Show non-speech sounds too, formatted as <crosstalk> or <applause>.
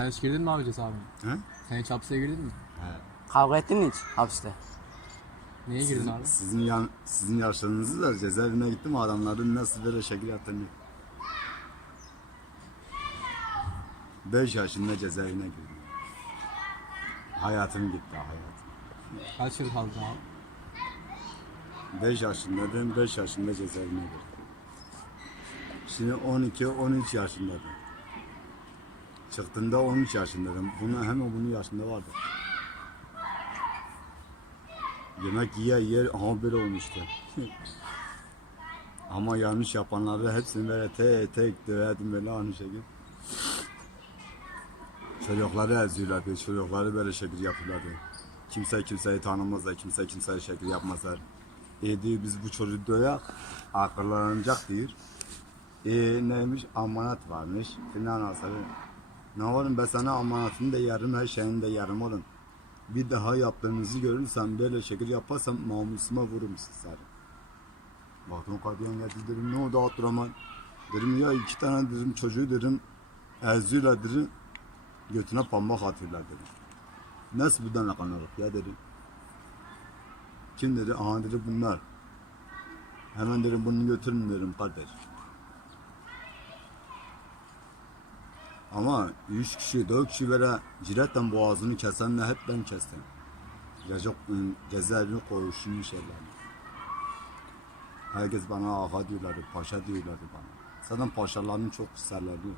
Sen hiç girdin mi abi cezaevine? He? Sen hiç hapse girdin mi? He. Kavga ettin mi hiç hapiste? Niye girdin Sizin, abi? sizin, yan, sizin yaşlarınızı da cezaevine gittim adamların nasıl böyle şekil yaptığını. 5 yaşında cezaevine girdim. Hayatım gitti hayatım. Kaç yıl kaldın abi? 5 yaşındaydım, 5 yaşında cezaevine girdim. Şimdi 12-13 yaşındaydım. Çıktığında 13 yaşındaydım. Bunu hemen bunun yaşında vardı. Yemek yiye yer aha olmuştu. <laughs> Ama yanlış yapanları hepsini böyle tek tek döverdim böyle aynı şekilde. Çocukları eziyorlardı, çocukları böyle şekil yapıyorlardı. Kimse kimseyi tanımazlar, kimse kimseye şekil yapmazlar. E diyor biz bu çocuğu döyak, akıllanacak diyor. E neymiş amanat varmış filan asarı. Ne oğlum ben sana amanatını da yarım her şeyini de yarım oğlum. Bir daha yaptığınızı görürsem böyle şekil yaparsam namusuma vururum sizleri. Baktım kadın geldi dedim ne oldu Abdurrahman? Dedim ya iki tane dedim çocuğu dedim eziyorlar dedim götüne pamuk atıyorlar dedim. Nasıl bu danakanlık ya dedim. Kim dedi? Aha dedi bunlar. Hemen dedim bunu götürün dedim kardeş. Ama üç kişi, dört kişi böyle ciletten boğazını kesenle hep ben kestim. Gece, cezaevine koğuşunu şeyler. Herkes bana ağa diyorlardı, paşa diyorlardı bana. Zaten paşalarını çok isterlerdi.